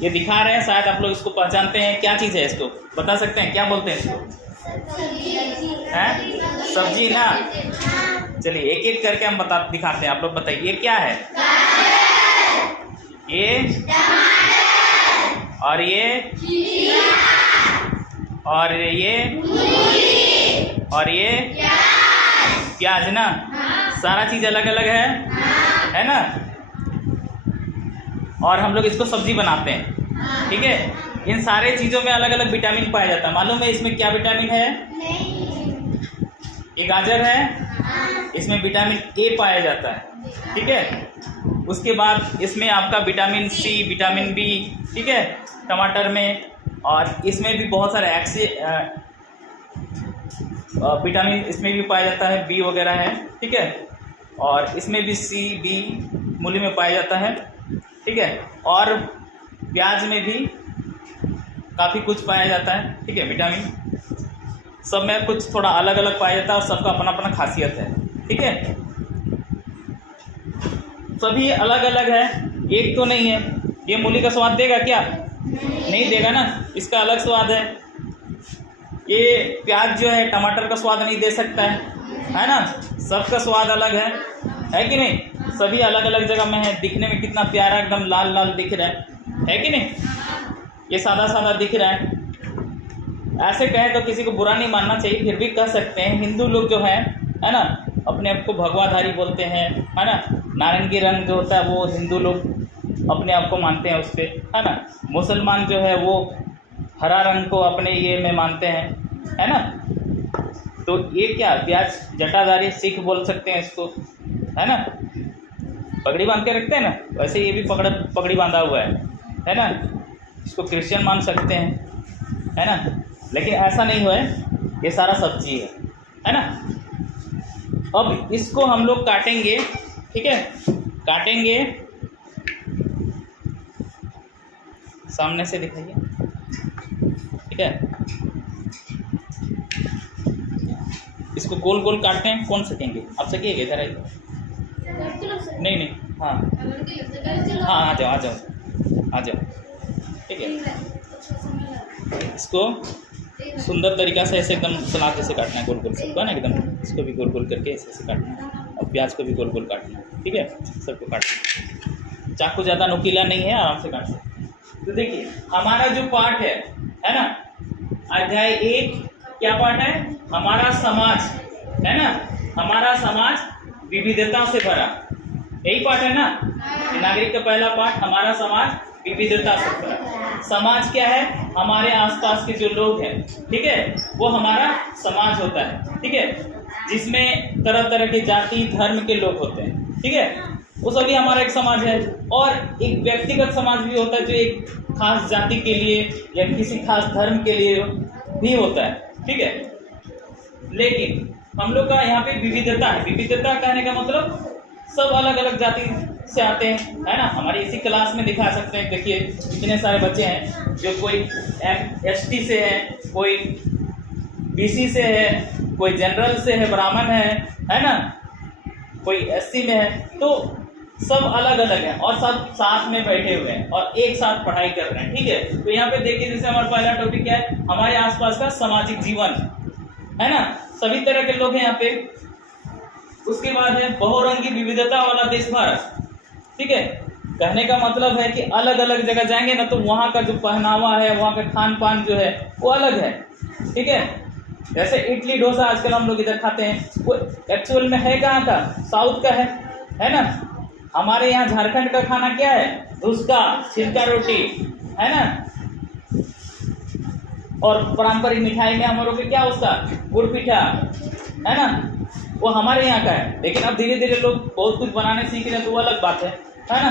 ये दिखा रहे हैं, शायद आप लोग इसको पहचानते हैं। क्या चीज़ है, इसको बता सकते हैं, क्या बोलते हैं इसको? हैं? सब्जी ना। चलिए एक एक करके हम दिखाते हैं, आप लोग बताइए ये क्या है? ये और ये प्याज ना। सारा चीज अलग अलग है ना। और हम लोग इसको सब्जी बनाते हैं, ठीक है। इन सारे चीजों में अलग अलग विटामिन पाया जाता है। मालूम है इसमें क्या विटामिन है? ये गाजर है, इसमें विटामिन ए पाया जाता है, ठीक है। उसके बाद इसमें आपका विटामिन सी, विटामिन बी, ठीक है, टमाटर में। और इसमें भी बहुत सारे विटामिन इसमें भी पाया जाता है, बी वगैरह है, ठीक है। और इसमें भी सी, बी मूली में पाया जाता है, ठीक है। और प्याज में भी काफ़ी कुछ पाया जाता है, ठीक है, विटामिन। सब में कुछ थोड़ा अलग अलग पाया जाता है और सबका अपना अपना खासियत है, ठीक है। सभी अलग अलग है, एक तो नहीं है। ये मूली का स्वाद देगा क्या? नहीं देगा ना, इसका अलग स्वाद है। ये प्याज जो है टमाटर का स्वाद नहीं दे सकता है ना। सबका स्वाद अलग है कि नहीं? सभी अलग अलग जगह में है। दिखने में कितना प्यारा एकदम लाल लाल दिख रहा है कि नहीं? ये सादा सादा दिख रहा है। ऐसे कहें तो किसी को बुरा नहीं मानना चाहिए, फिर भी कह सकते हैं हिंदू लोग जो है ना, अपने आप को भगवाधारी बोलते हैं, है ना। नारंगी रंग जो होता है वो हिंदू लोग अपने आप को मानते हैं उस पर, है ना। मुसलमान जो है वो हरा रंग को अपने ये में मानते हैं, है ना। तो ये क्या प्याज जटाधारी सिख बोल सकते हैं इसको, है ना। पगड़ी बांध के रखते हैं ना, वैसे ये भी पगड़ी बांधा हुआ है ना। इसको क्रिश्चियन मान सकते हैं, है ना। लेकिन ऐसा नहीं हुआ है, ये सारा सब्जी है ना। अब इसको हम लोग काटेंगे, ठीक है, काटेंगे। सामने से दिखाइए, ठीक है। इसको गोल गोल काटते हैं। कौन सकेंगे? आप सकिएगा इधर आइए। नहीं, हाँ आ जाओ, ठीक है। इसको सुंदर तरीक़ा से ऐसे एकदम सलाद से काटना है, गोल गोल सबको ना एकदम। इसको भी गोल गोल करके ऐसे काटना है और प्याज को भी गोल गोल काटना है, ठीक है। सबको काटना, चाकू ज़्यादा नुकीला नहीं है, आराम से काट सकते। तो देखिए हमारा जो पाठ है ना, अध्याय 1 क्या पाठ है? हमारा समाज, है ना। हमारा समाज विविधता से भरा, यही पाठ है ना। नागरिक का पहला पाठ, हमारा समाज विविधता से भरा। समाज क्या है? हमारे आसपास के जो लोग हैं, ठीक है, वो हमारा समाज होता है, ठीक है। जिसमें तरह तरह के जाति धर्म के लोग होते हैं, ठीक है। वो सभी हमारा एक समाज है। और एक व्यक्तिगत समाज भी होता है जो एक खास जाति के लिए या किसी खास धर्म के लिए भी होता है, ठीक है। लेकिन हम लोग का यहाँ पे विविधता है। विविधता कहने का मतलब सब अलग अलग जाति से आते हैं, है ना। हमारी इसी क्लास में दिखा सकते हैं। देखिए इतने सारे बच्चे हैं, जो कोई ST से है, कोई BC से है, कोई जनरल से है, ब्राह्मण है ना, कोई SC में है। तो सब अलग अलग हैं और सब साथ में बैठे हुए हैं और एक साथ पढ़ाई कर रहे हैं, ठीक है। तो यहाँ पे देखिए, जैसे हमारा पहला टॉपिक क्या है? हमारे आसपास का सामाजिक जीवन, है ना। सभी तरह के लोग हैं यहाँ पे। उसके बाद है बहुरंगी विविधता वाला देश भारत, ठीक है। कहने का मतलब है कि अलग अलग जगह जाएंगे ना, तो वहाँ का जो पहनावा है, वहाँ का खान पान जो है वो अलग है, ठीक है। जैसे इडली डोसा आजकल हम लोग इधर खाते हैं, वो एक्चुअल में है कहाँ का? साउथ का है ना। हमारे यहाँ झारखंड का खाना क्या है? धुसका, छिलका रोटी, है ना। और पारंपरिक मिठाई में हम लोग के क्या उसका गुड़ पीठा, है ना, वो हमारे यहाँ का है। लेकिन अब धीरे धीरे लोग बहुत कुछ बनाने सीख रहे हैं, तो वो अलग बात है ना।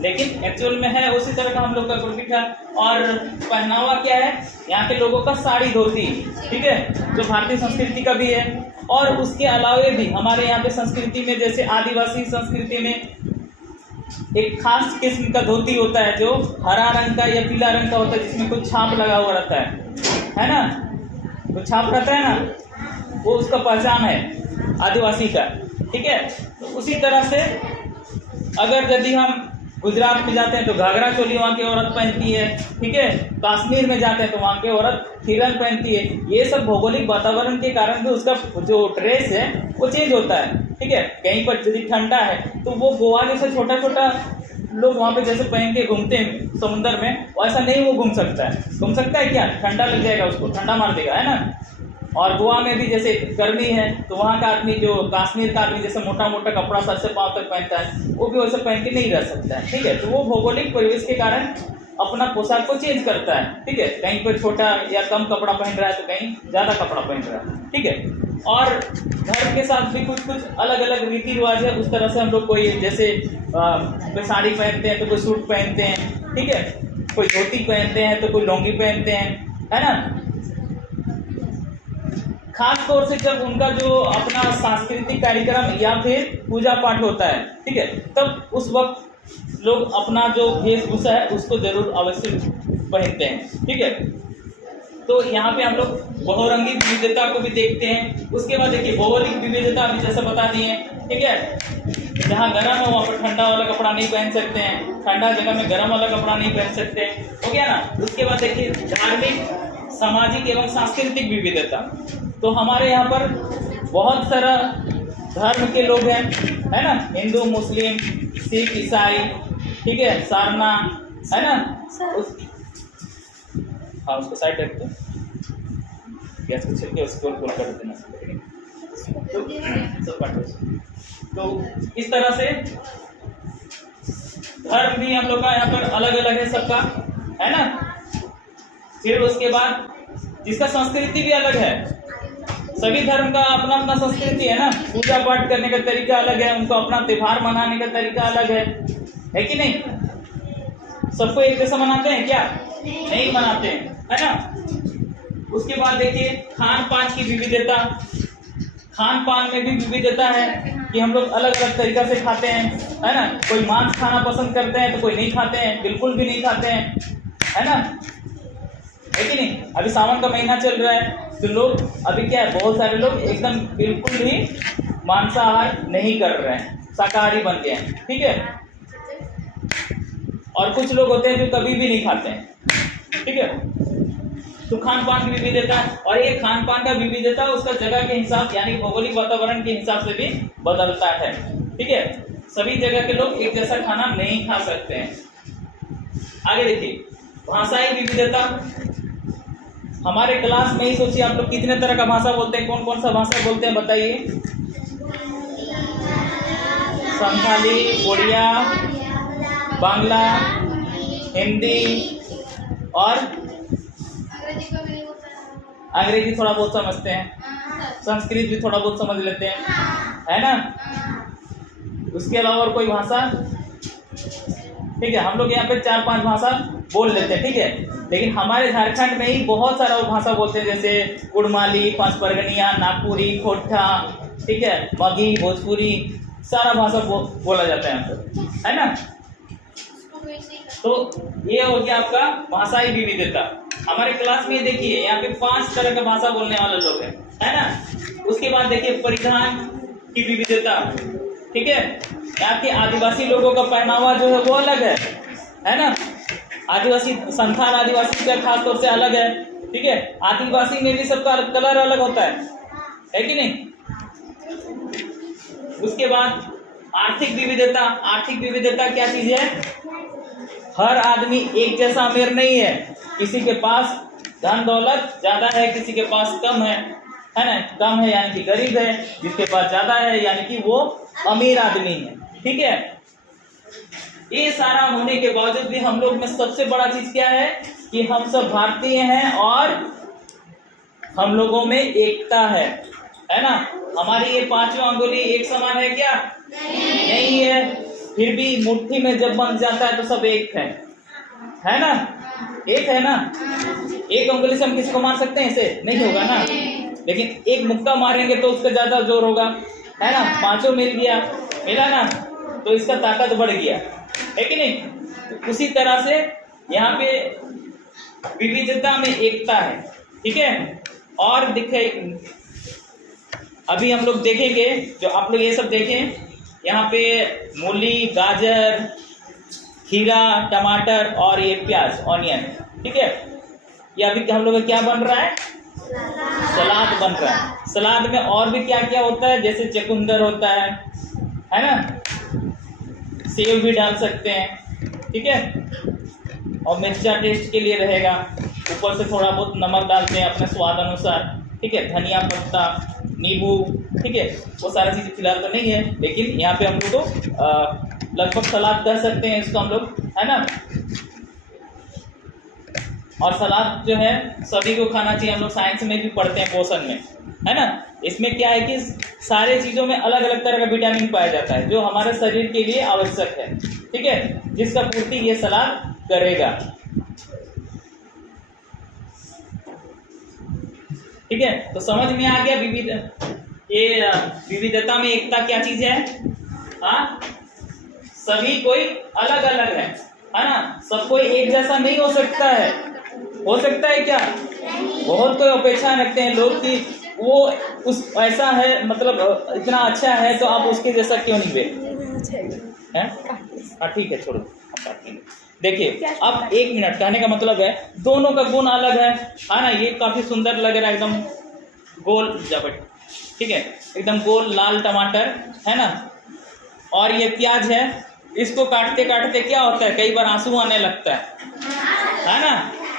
लेकिन एक्चुअल में है उसी तरह का हम लोग का गुड़ पीठा। और पहनावा क्या है? यहाँ के लोगों का साड़ी धोती, ठीक है, जो भारतीय संस्कृति का भी है। और उसके अलावे भी हमारे यहाँ पे संस्कृति में, जैसे आदिवासी संस्कृति में एक खास किस्म का धोती होता है जो हरा रंग का या पीला रंग का होता है, जिसमें कुछ छाप लगा हुआ रहता है ना। तो छाप रहता है ना, वो उसका पहचान है आदिवासी का, ठीक है। तो उसी तरह से अगर यदि हम गुजरात में जाते हैं तो घाघरा चोली वहाँ की औरत पहनती है, ठीक है। कश्मीर में जाते हैं तो वहाँ की औरत हिरन पहनती है। ये सब भौगोलिक वातावरण के कारण भी उसका जो ड्रेस है वो चेंज होता है, ठीक है। कहीं पर यदि ठंडा है तो वो गोवा जैसे छोटा छोटा लोग वहाँ पे जैसे पहन के घूमते हैं समुद्र में, वैसा नहीं वो घूम सकता है। घूम सकता है क्या? ठंडा लग जाएगा उसको, ठंडा मार देगा, है ना। और गोवा में भी जैसे गर्मी है तो वहाँ का आदमी, जो कश्मीर का आदमी जैसे मोटा मोटा कपड़ा सर से पाँव तक पहनता है, वो भी वैसे पहन के नहीं रह सकता है, ठीक है। तो वो भौगोलिक परिवेश के कारण अपना पोशाक को चेंज करता है, ठीक है। कहीं पर छोटा या कम कपड़ा पहन रहा है तो कहीं ज़्यादा कपड़ा पहन रहा है, ठीक है। और धर्म के साथ भी कुछ कुछ अलग अलग रीति रिवाज है। उस तरह से हम लोग कोई जैसे कोई साड़ी पहनते हैं तो कोई सूट पहनते हैं, ठीक है। कोई धोती पहनते हैं तो कोई लुंगी पहनते हैं, है ना। खास तौर से जब उनका जो अपना सांस्कृतिक कार्यक्रम या फिर पूजा पाठ होता है, ठीक है, तब उस वक्त लोग अपना जो वेशभूषा है उसको जरूर अवश्य पहनते हैं, ठीक है। तो यहाँ पे हम लोग बहुरंगी विविधता को भी देखते हैं। उसके बाद देखिए भौगोलिक विविधता अभी जैसे बता दिए, ठीक है। जहाँ गर्म है वहाँ पर ठंडा वाला कपड़ा नहीं पहन सकते हैं, ठंडा जगह में गर्म वाला कपड़ा नहीं पहन सकते हैं, हो गया ना। उसके बाद देखिए धार्मिक, सामाजिक एवं सांस्कृतिक विविधता। तो हमारे यहाँ पर बहुत सारा धर्म के लोग हैं, है ना। हिंदू, मुस्लिम, सिख, ईसाई, ठीक है, सारना, है ना। हाँ, उसको साइड रख दो, गैस को छिड़के उसको गोल कर देना, तो इस तरह से धर्म भी हम लोग का यहाँ पर अलग अलग है सबका, है ना। फिर उसके बाद जिसका संस्कृति भी अलग है, सभी धर्म का अपना अपना संस्कृति है ना। पूजा पाठ करने का तरीका अलग है, उनको अपना त्योहार मनाने का तरीका अलग है कि नहीं। सबको एक जैसा मनाते हैं क्या? नहीं मनाते हैं, है ना। उसके बाद देखिए खान पान की विविधता। खान पान में भी विविधता है कि हम लोग अलग अलग तरीका से खाते हैं, है ना। कोई मांस खाना पसंद करते हैं तो कोई नहीं खाते हैं, बिल्कुल भी नहीं खाते हैं, है ना, है कि नहीं। अभी सावन का महीना चल रहा है तो लोग अभी क्या है, बहुत सारे लोग एकदम बिल्कुल भी मांसाहार नहीं कर रहे हैं, शाकाहारी बन गए हैं, ठीक है। और कुछ लोग होते हैं जो कभी भी नहीं खाते हैं, ठीक है। तो खान पान की विविधता, और ये खान पान का विविधता उसका जगह के हिसाब यानी भौगोलिक वातावरण के हिसाब से भी बदलता है, ठीक है। सभी जगह के लोग एक जैसा खाना नहीं खा सकते हैं। आगे देखिए भाषाई विविधता। हमारे क्लास में ही सोचिए आप लोग कितने तरह का भाषा बोलते हैं, कौन कौन सा भाषा बोलते हैं बताइए। संथाली, उड़िया, बांग्ला, हिंदी और अंग्रेजी थोड़ा बहुत समझते हैं, संस्कृत भी थोड़ा बहुत समझ लेते हैं, है ना। उसके अलावा और कोई भाषा, ठीक है। हम लोग यहाँ पे 4-5 भाषा बोल लेते हैं, ठीक है। लेकिन हमारे झारखंड में ही बहुत सारा भाषा बोलते हैं, जैसे कुड़माली, पांच परगनिया, नागपुरी, खोटा, ठीक है, मगही, भोजपुरी, सारा भाषा बोला जाता है यहाँ पर, है ना। तो ये हो गया आपका भाषाई विविधता। हमारे क्लास में देखिए यहाँ पे 5 तरह का भाषा बोलने वाले लोग हैं, है ना। उसके बाद देखिए परिधान की विविधता, ठीक है। यहाँ के आदिवासी लोगों का पहनावा जो है वो अलग है ना। आदिवासी संथाल आदिवासी का खास तौर से अलग है, ठीक है। आदिवासी में भी सबका कलर अलग होता है कि नहीं। उसके बाद आर्थिक विविधता। आर्थिक विविधता क्या चीज है? हर आदमी एक जैसा अमीर नहीं है, किसी के पास धन दौलत ज्यादा है, किसी के पास कम है ना। कम है यानी कि गरीब है, जिसके पास ज्यादा है यानी कि वो अमीर आदमी है, ठीक है। ये सारा होने के बावजूद भी हम लोग में सबसे बड़ा चीज क्या है कि हम सब भारतीय हैं और हम लोगों में एकता है ना। हमारी ये 5वां अंगुली एक समान है क्या? नहीं है। फिर भी मुट्ठी में जब बन जाता है तो सब एक है ना। एक है ना। एक अंगुली से हम किसी को मार सकते हैं? ऐसे नहीं होगा ना। लेकिन एक मुक्का मारेंगे तो उसका ज्यादा जोर होगा, है ना। 5 मिला ना, तो इसका ताकत बढ़ गया, है कि नहीं। तो उसी तरह से यहाँ पे विविधता में एकता है, ठीक है। और दिखे अभी हम लोग देखेंगे, जो आप लोग ये सब देखें, यहाँ पे मूली, गाजर, खीरा, टमाटर और ये प्याज, ऑनियन, ठीक है। ये अभी हम लोग का क्या बन रहा है? सलाद बन रहा है। सलाद में और भी क्या क्या होता है, जैसे चुकंदर होता है ना, सेव भी डाल सकते हैं, ठीक है। और मिर्चा टेस्ट के लिए रहेगा, ऊपर से थोड़ा बहुत नमक डालते हैं अपने स्वाद अनुसार, ठीक है। धनिया पत्ता, नींबू, ठीक है। वो सारा चीज़ फिलहाल तो नहीं है, लेकिन यहाँ पे हम लोग तो लगभग सलाद कर सकते हैं इसको हम लोग, है ना। और सलाद जो है सभी को खाना चाहिए, हम लोग साइंस में भी पढ़ते हैं, पोषण में, है ना। इसमें क्या है कि सारे चीज़ों में अलग अलग तरह का विटामिन पाया जाता है जो हमारे शरीर के लिए आवश्यक है, ठीक है, जिसका पूर्ति ये सलाद करेगा, ठीक है। तो समझ में आ गया विविधता में एकता क्या चीज है? हाँ, सभी कोई अलग अलग है ना। सब कोई एक जैसा नहीं हो सकता है। हो सकता है क्या? बहुत कोई अपेक्षा रखते हैं लोग कि वो उस ऐसा है, मतलब इतना अच्छा है तो आप उसके जैसा क्यों नहीं बने हैं? हाँ ठीक है, छोड़ो। देखिए अब 1 मिनट, कहने का मतलब है दोनों का गुण अलग है ना। ये काफी सुंदर लग रहा है, एकदम गोल जबट, ठीक है, एकदम गोल लाल टमाटर, है ना। और ये प्याज है, इसको काटते काटते क्या होता है, कई बार आंसू आने लगता है ना।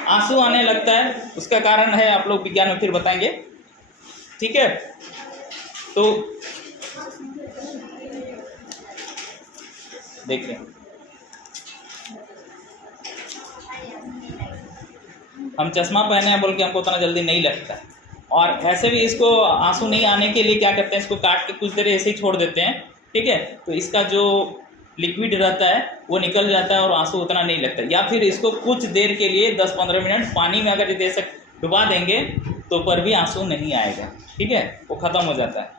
आंसू आने लगता है, उसका कारण है आप लोग विज्ञान में फिर बताएंगे, ठीक है। तो देखिए हम चश्मा पहने हैं बोल के हमको उतना जल्दी नहीं लगता है। और ऐसे भी इसको आंसू नहीं आने के लिए क्या करते हैं, इसको काट के कुछ देर ऐसे ही छोड़ देते हैं, ठीक है। तो इसका जो लिक्विड रहता है वो निकल जाता है और आंसू उतना नहीं लगता। या फिर इसको कुछ देर के लिए 10-15 मिनट पानी में अगर दे डुबा देंगे तो पर भी आंसू नहीं आएगा, ठीक है, वो खत्म हो जाता है।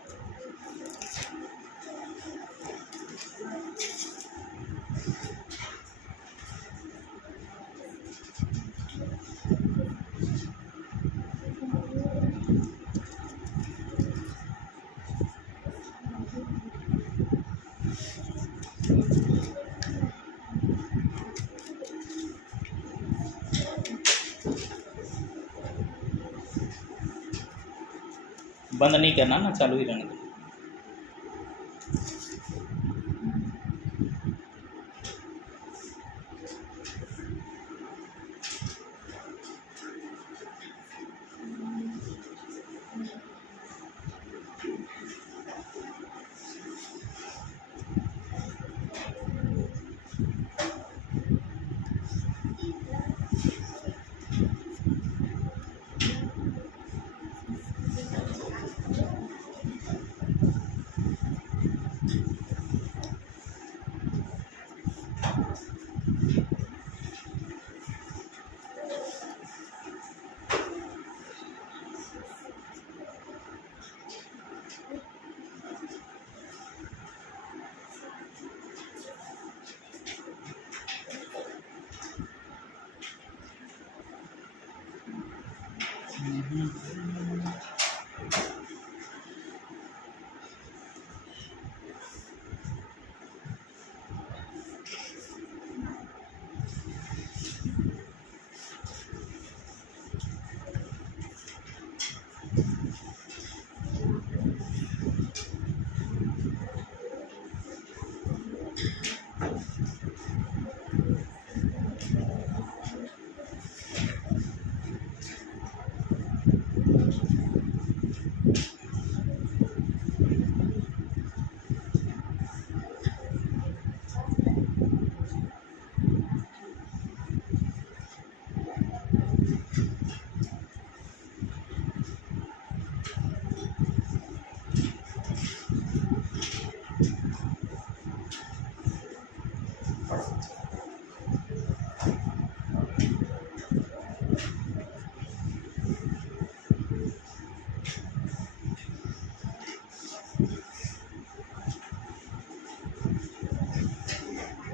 बंद नहीं करना ना, चालू ही रहने दो।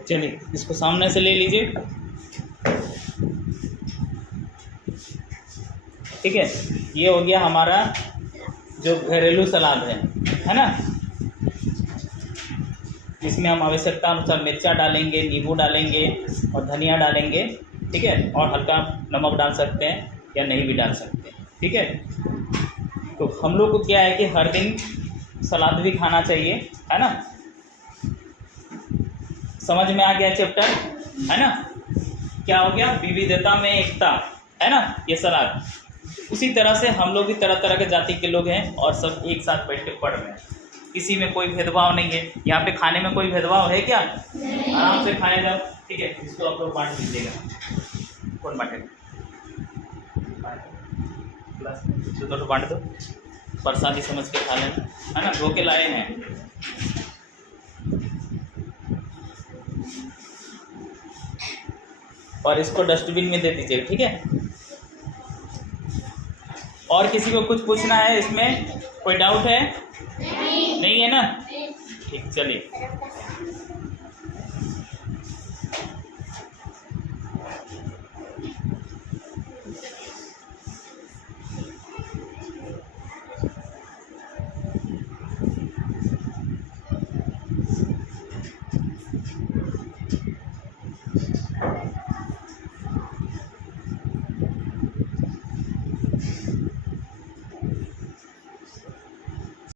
चलिए इसको सामने से ले लीजिए, ठीक है। ये हो गया हमारा जो घरेलू सलाद है ना। इसमें हम आवश्यकता अनुसार मिर्चा डालेंगे, नींबू डालेंगे और धनिया डालेंगे, ठीक है। और हल्का नमक डाल सकते हैं या नहीं भी डाल सकते हैं, ठीक है। तो हम लोग को क्या है कि हर दिन सलाद भी खाना चाहिए, है ना। समझ में आ गया चैप्टर, है ना। क्या हो गया, विविधता में एकता, है ना, ये सलाद। उसी तरह से हम लोग भी तरह तरह के जाति के लोग हैं और सब एक साथ बैठ के पढ़ रहे हैं, किसी में कोई भेदभाव नहीं है। यहाँ पे खाने में कोई भेदभाव है क्या? आराम से खाया जाओ, ठीक है। इसको आप लोग बांट दीजिएगा। कौन बांटेगा? तो बांट दो, प्रसादी समझ के खा लेना, है ना। धो के लाए हैं। और इसको डस्टबिन में दे दीजिए, ठीक है। और किसी को कुछ पूछना है इसमें? कोई डाउट है? नहीं है ना? ठीक, चलिए।